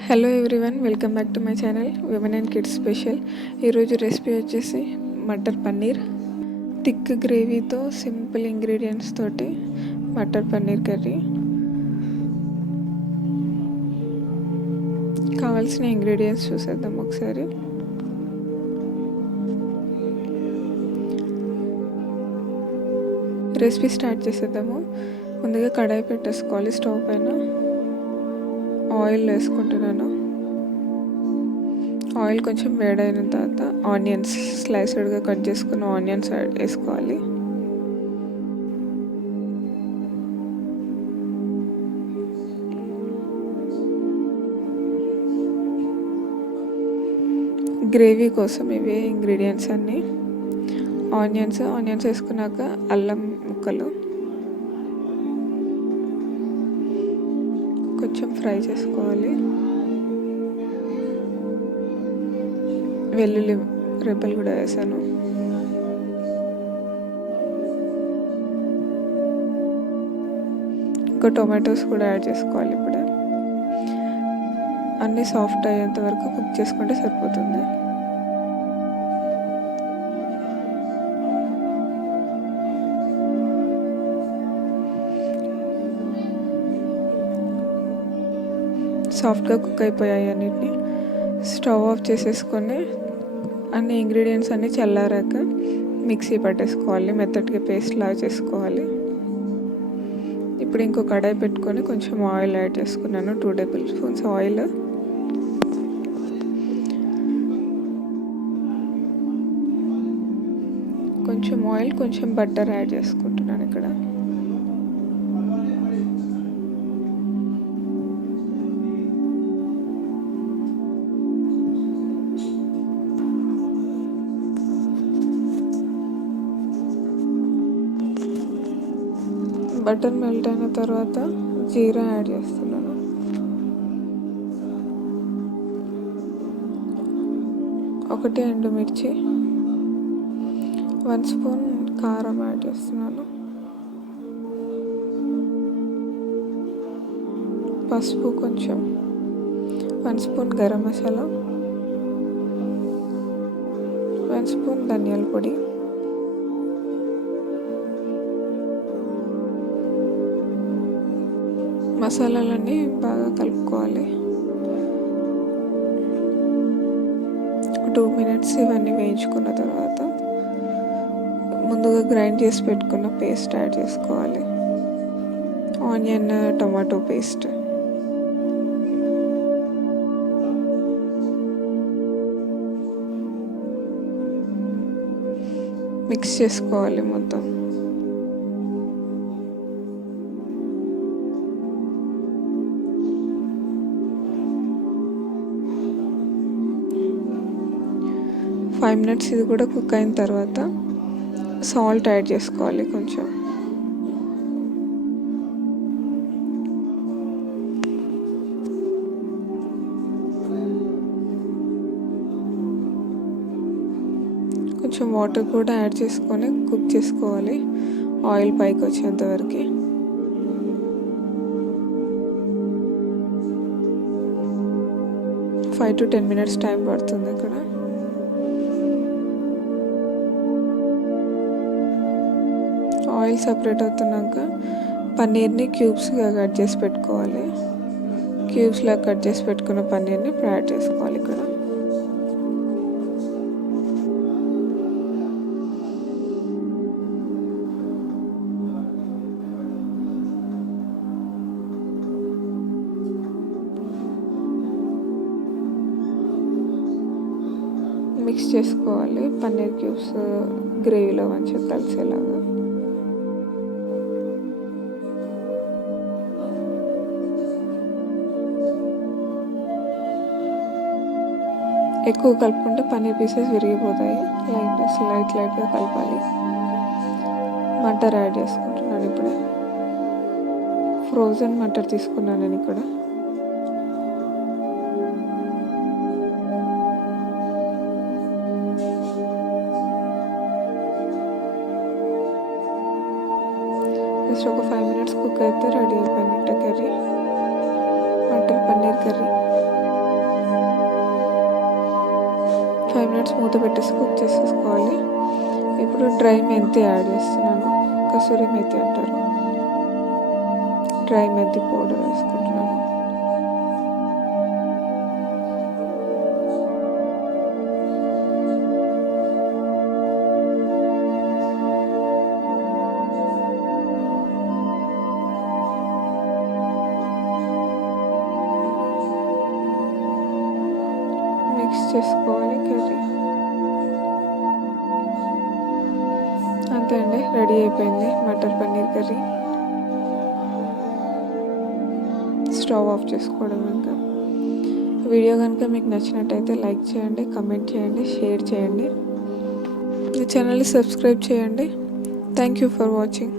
Hello everyone, welcome back to my channel women and kids special. ఈరోజు రెసిపీ వచ్చేసి మటర్ పన్నీర్. థిక్ గ్రేవీతో simple ingredients తోటి మటర్ పన్నీర్ కర్రీ. కావాల్సిన ఇంగ్రీడియంట్స్ చూసేద్దాం ఒకసారి. రెసిపీ స్టార్ట్ చేసేద్దాము. ముందుగా కడాయి పెట్టేసుకోవాలి. స్టవ్ పైన ఆయిల్ వేసుకుంటున్నాను. ఆయిల్ కొంచెం వేడైన తర్వాత ఆనియన్స్, స్లైస్డ్గా కట్ చేసుకున్న ఆనియన్స్ వేసుకోవాలి. గ్రేవీ కోసం ఇవే ఇంగ్రీడియంట్స్ అన్నీ. ఆనియన్స్ వేసుకున్నాక అల్లం ముక్కలు కొంచెం ఫ్రై చేసుకోవాలి. వెల్లుల్లి రెబ్బలు కూడా వేసాను. ఇంకా టొమాటోస్ కూడా యాడ్ చేసుకోవాలి. ఇప్పుడు అన్నీ సాఫ్ట్ అయ్యేంత వరకు కుక్ చేసుకుంటే సరిపోతుంది. సాఫ్ట్గా కుక్ అయిపోయాయి అన్నిటిని. స్టవ్ ఆఫ్ చేసేసుకొని అన్ని ఇంగ్రీడియంట్స్ అన్నీ చల్లారాక మిక్సీ పట్టేసుకోవాలి. మెత్తటిగా పేస్ట్ లాగా చేసుకోవాలి. ఇప్పుడు ఇంకో కడాయి పెట్టుకొని కొంచెం ఆయిల్ యాడ్ చేసుకున్నాను. 2 టేబుల్ స్పూన్స్ ఆయిల్. కొంచెం బటర్ యాడ్ చేసుకుంటున్నాను ఇక్కడ. బటర్ మెల్ట్ అయిన తర్వాత జీరా యాడ్ చేస్తున్నాను. ఒకటి ఎండుమిర్చి, 1 స్పూన్ కారం యాడ్ చేస్తున్నాను. పసుపు కొంచెం, 1 స్పూన్ గరం మసాలా, 1 స్పూన్ ధనియాల పొడి, మసాలాలన్నీ బాగా కలుపుకోవాలి. 2 మినిట్స్ ఇవన్నీ వేయించుకున్న తర్వాత ముందుగా గ్రైండ్ చేసి పెట్టుకున్న పేస్ట్ యాడ్ చేసుకోవాలి. Onion tomato paste. మిక్స్ చేసుకోవాలి మొత్తం. ఫైవ్ మినిట్స్ ఇది కూడా కుక్ అయిన తర్వాత సాల్ట్ యాడ్ చేసుకోవాలి కొంచెం. కొంచెం వాటర్ కూడా యాడ్ చేసుకొని కుక్ చేసుకోవాలి ఆయిల్ పైకి వచ్చేంత వరకు. 5 to 10 మినిట్స్ టైం పడుతుంది ఇక్కడ. ఆయిల్ సపరేట్ అవుతున్నాక పన్నీర్ని క్యూబ్స్గా కట్ చేసి పెట్టుకోవాలి. క్యూబ్స్లా కట్ చేసి పెట్టుకున్న పన్నీర్ని ఇప్పుడు యాడ్ చేసుకోవాలి ఇక్కడ. మిక్స్ చేసుకోవాలి పన్నీర్ క్యూబ్స్ గ్రేవీలో మంచిగా కలిసేలాగా. ఎక్కువ కలుపుకుంటే పన్నీర్ పీసెస్ విరిగిపోతాయి. లైట్గా కలపాలి. మటర్ యాడ్ చేసుకుంటున్నాను ఇప్పుడు. ఫ్రోజన్ మటర్ తీసుకున్నాను నేను ఇక్కడ. జస్ట్ ఒక 5 మినిట్స్ కుక్ అయితే రెడీ అయిపోయినట్టు కర్రీ, మటర్ పన్నీర్ కర్రీ. 5 మినిట్స్ మూత పెట్టేసి కుక్ చేసేసుకోవాలి. ఇప్పుడు డ్రై మెంతి యాడ్ చేస్తున్నాను. కసూరి మెతి అంటారు. డ్రై మెంతి పౌడర్ వేసుకుంటున్నాను. మిక్స్ చేసుకోవాలి కర్రీ. అంతే అండి, రెడీ అయిపోయింది మటర్ పన్నీర్ కర్రీ. స్టవ్ ఆఫ్ చేసుకోవడం. ఇంకా వీడియో కనుక మీకు నచ్చినట్టయితే లైక్ చేయండి, కమెంట్ చేయండి, షేర్ చేయండి. ఈ ఛానల్ని సబ్స్క్రైబ్ చేయండి. Thank you for watching.